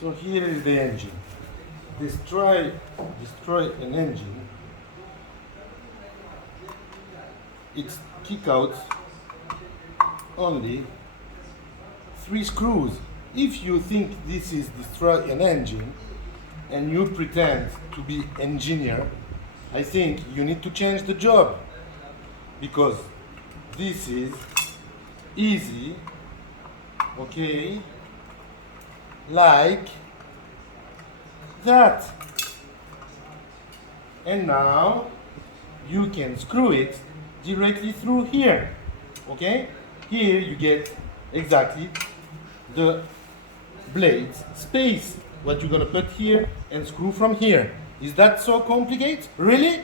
So here is the engine. Destroy an engine. It's kick out only 3 screws. If you think this is destroy an engine and you pretend to be engineer, I think you need to change the job, because this is easy, okay, like that. And now you can screw it directly through here, okay? Here you get exactly the blades space, what you're gonna put here and screw from here. Is that so complicated? Really?